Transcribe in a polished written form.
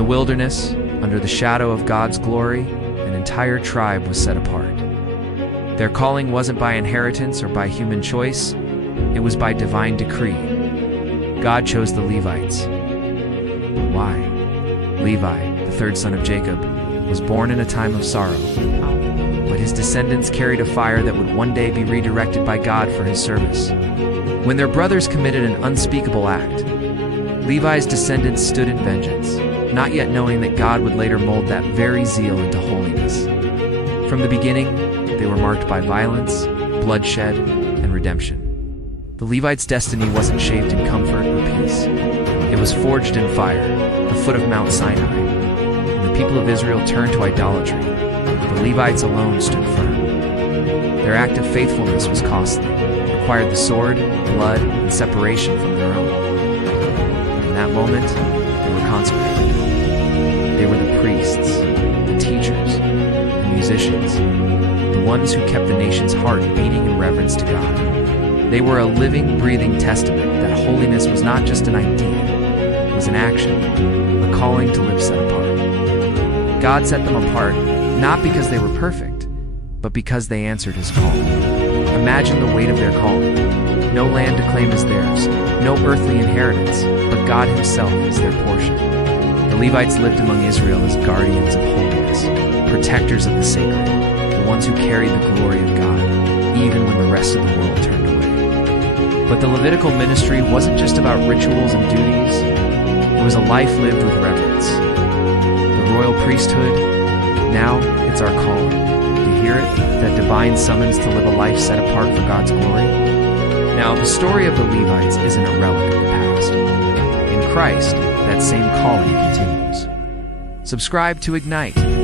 the wilderness, under the shadow of God's glory, an entire tribe was set apart. Their calling wasn't by inheritance or by human choice, it was by divine decree. God chose the Levites. But why? Levi, the third son of Jacob, was born in a time of sorrow, but his descendants carried a fire that would one day be redirected by God for his service. When their brothers committed an unspeakable act, Levi's descendants stood in vengeance, not yet knowing that God would later mold that very zeal into holiness. From the beginning, they were marked by violence, bloodshed, and redemption. The Levites' destiny wasn't shaped in comfort or peace. It was forged in fire, the foot of Mount Sinai. When the people of Israel turned to idolatry, the Levites alone stood firm. Their act of faithfulness was costly. It required the sword, blood, and separation from their own. In that moment, they were consecrated. They were the priests, the teachers, the musicians, the ones who kept the nation's heart beating in reverence to God. They were a living, breathing testament that holiness was not just an idea, it was an action, a calling to live set apart. God set them apart not because they were perfect, but because they answered his call. Imagine the weight of their calling. No land to claim as theirs, no earthly inheritance, but God himself is their portion. The Levites lived among Israel as guardians of holiness, protectors of the sacred, the ones who carried the glory of God, even when the rest of the world turned away. But the Levitical ministry wasn't just about rituals and duties. It was a life lived with reverence. The royal priesthood, now it's our calling. Do you hear it? That divine summons to live a life set apart for God's glory? Now, the story of the Levites isn't a relic of the past. In Christ, that same calling continues. Subscribe to Ignite.